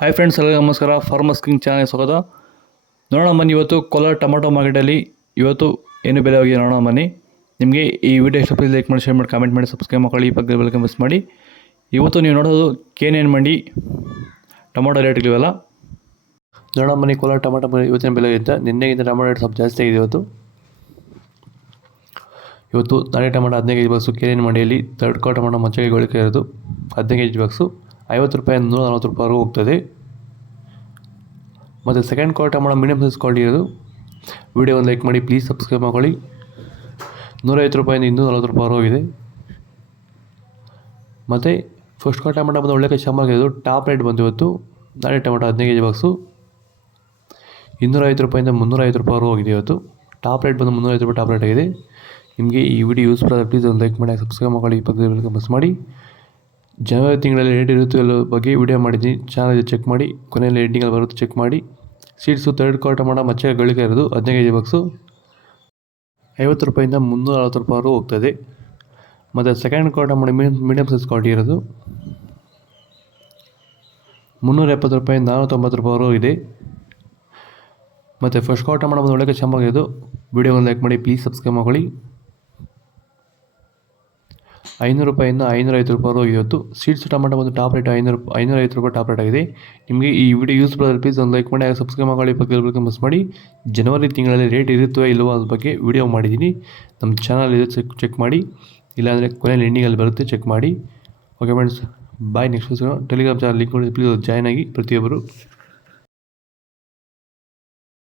Hi friends, ಎಲ್ಲರಿಗೂ ನಮಸ್ಕಾರ. Farmers king channel ಸ್ವಾಗತ. ನೋಡೋಣ ಬನ್ನಿ, ಇವತ್ತು ಕೋಲಾರ ಟೊಮಾಟೊ ಮಾರ್ಕೆಟಲ್ಲಿ ಇವತ್ತು ಏನು ಬೆಲೆ ಹೋಗಿದೆ ನೋಡೋಣ ಬನ್ನಿ. ನಿಮಗೆ ಈ ವಿಡಿಯೋ ಇಷ್ಟ ಲೈಕ್ ಮಾಡಿ, ಶೇರ್ ಮಾಡಿ, ಕಾಮೆಂಟ್ ಮಾಡಿ, ಸಬ್ಸ್ಕ್ರೈಬ್ ಮಾಡಿ, ಪಕ್ಕದ ಬೆಲ್ ಮಿಸ್ ಮಾಡಿ. ಇವತ್ತು ನೀವು ನೋಡೋದು KNN ಮಂಡಿ ಟೊಮಾಟೊ ರೇಟ್ಗಳಿವೆಲ್ಲ ನೋಡೋಣ ಬನ್ನಿ. ಕೋಲಾರ ಟೊಮಾಟೊ ಇವತ್ತಿನ ಬೆಲೆ ಇದ್ದ ನಿನ್ನೆಗಿಂತ ಟೊಮಾಟೊ ರೇಟ್ ಸ್ವಲ್ಪ ಜಾಸ್ತಿ ಆಗಿದೆ. ಇವತ್ತು ನಾಳೆ ಟೊಮಾಟೊ 15 ಕೆಜಿ ಬಾಕ್ಸು KNN ಮಂಡಿಯಲ್ಲಿ ಥರ್ಡ್ ಕ್ವಾರ್ ಟೊಮಾಟೊ ಮಚ್ಚಗೆ ಗಳಿಕೆ ಇರೋದು 15 ಕೆಜಿ ಬಾಕ್ಸು 50 ರೂಪಾಯಿ 140 ರೂಪಾಯಿವರೆಗೂ ಹೋಗ್ತದೆ. ಮತ್ತು ಸೆಕೆಂಡ್ ಕ್ವಾರ್ ಟೊಮಾಟೊ ಮೀಡಿಯಮ್ ಸೈಜ್ ಕ್ವಾಲಿಟಿ ಇರೋದು. ವಿಡಿಯೋ ಒಂದು ಲೈಕ್ ಮಾಡಿ, ಪ್ಲೀಸ್ ಸಬ್ಸ್ಕ್ರೈಬ್ ಮಾಡ್ಕೊಳ್ಳಿ. 150 ರೂಪಾಯಿಂದ 240 ರೂಪಾಯಿ ಹೋಗಿದೆ. ಮತ್ತು ಫಸ್ಟ್ ಕ್ವಾರ್ ಟೊಮಾಟೊ ಬಂದು ಒಳ್ಳೆ ಚೆನ್ನಾಗಿರೋದು. ಟಾಪ್ ರೇಟ್ ಬಂದು ಇವತ್ತು ನಾಳೆ ಟೊಮಾಟೊ 15 ಕೆಜಿ ಬಾಕ್ಸು 250 ರೂಪಾಯಿಂದ 350 ರೂಪಾಯಿ ಹೋಗಿದೆ. ಇವತ್ತು ಟಾಪ್ ರೇಟ್ ಬಂದು 350 ರೂಪಾಯಿ ಟಾಪ್ ರೇಟ್ ಆಗಿದೆ. ನಿಮಗೆ ಈ ವಿಡಿಯೋ ಯೂಸ್ಫುಲ್ ಆದರೆ ಪ್ಲೀಸ್ ಒಂದು ಲೈಕ್ ಮಾಡಿ, ಸಬ್ಸ್ಕ್ರೈಬ್ ಮಾಡ್ಕೊಳ್ಳಿ, ಪಕ್ಕದ ಮಿಸ್ ಮಾಡಿ. ಜನವರಿ ತಿಂಗಳಲ್ಲಿ ರೇಟ್ ಇರುತ್ತೆ ಎಲ್ಲ ಬಗ್ಗೆ ವಿಡಿಯೋ ಮಾಡಿದ್ದೀನಿ, ಚಾನಲ್ ಚೆಕ್ ಮಾಡಿ. ಕೊನೆಯಲ್ಲಿ ಎಂಡಿಂಗಲ್ಲಿ ಬರುತ್ತೆ, ಚೆಕ್ ಮಾಡಿ. ಸೀಡ್ಸು ಥರ್ಡ್ ಕ್ವಾರ್ ಟೊಮಾಟೊ ಮಚ್ಚೆ ಗಳಿಕೆ ಇರೋದು 15 ಕೆಜಿ ಬಾಕ್ಸು 50 ರೂಪಾಯಿಂದ 340 ರೂಪಾಯಿವರೆಗೂ ಹೋಗ್ತದೆ. ಮತ್ತು ಸೆಕೆಂಡ್ ಕ್ವಾರ್ ಟೊಮಾಟೊ ಮೀಡಿಯಮ್ ಸೈಜ್ ಕ್ವಾಲಿಟಿ ಇರೋದು 370 ರೂಪಾಯಿಂದ 490 ರೂಪಾಯಿವರೆಗೂ ಇದೆ. ಮತ್ತು ಫಸ್ಟ್ ಕ್ವಾರ್ ಟೊಮಾಟೊ ಬಂದು ಒಳ್ಳೆ ಚೆನ್ನಾಗಿರೋದು. ವಿಡಿಯೋ ಒಂದು ಲೈಕ್ ಮಾಡಿ, ಪ್ಲೀಸ್ ಸಬ್ಸ್ಕ್ರೈಬ್ ಮಾಡ್ಕೊಳ್ಳಿ. 500 ರೂಪಾಯಿಂದ 550 ರೂಪಾಯಿವರೆಗೂ ಇವತ್ತು ಸೀಡ್ಸ್ ಟೊಮಾಟೊ ಬಂದು ಟಾಪ್ ರೇಟ್ 550 ರೂಪಾಯಿ ಟಾಪ್ ರೇಟ್ ಆಗಿದೆ. ನಿಮಗೆ ಈ ವಿಡಿಯೋ ಯೂಸ್ಫುಲ್ ಆದರೆ ಪ್ಲೀಸ್ ಒಂದು ಲೈಕ್ ಮಾಡಿ, ಸಬ್ಸ್ಕ್ರೈಬ್ ಮಾಡಿ, ಪಕ್ಕದ ಮಿಸ್ ಮಾಡಿ. ಜನವರಿ ತಿಂಗಳಲ್ಲಿ ರೇಟ್ ಇರುತ್ತೋ ಇಲ್ಲವೋ ಅದ್ರ ಬಗ್ಗೆ ವಿಡಿಯೋ ಮಾಡಿದ್ದೀನಿ, ನಮ್ಮ ಚಾನಲ್ ಇದೆ, ಚೆಕ್ ಮಾಡಿ. ಇಲ್ಲಾಂದರೆ ಕೊನೆಯಲ್ಲಿ ಎಂಡಿಂಗಲ್ಲಿ ಬರುತ್ತೆ, ಚೆಕ್ ಮಾಡಿ. ಓಕೆ ಫ್ರೆಂಡ್ಸ್, ಬಾಯ್. ನೆಕ್ಸ್ಟ್ ಟೆಲಿಗ್ರಾಮ್ ಚಾನಲ್ ಲಿಂಕ್ ಮಾಡಿ, ಪ್ಲೀಸ್ ಜಾಯ್ನ್ ಆಗಿ ಪ್ರತಿಯೊಬ್ಬರು.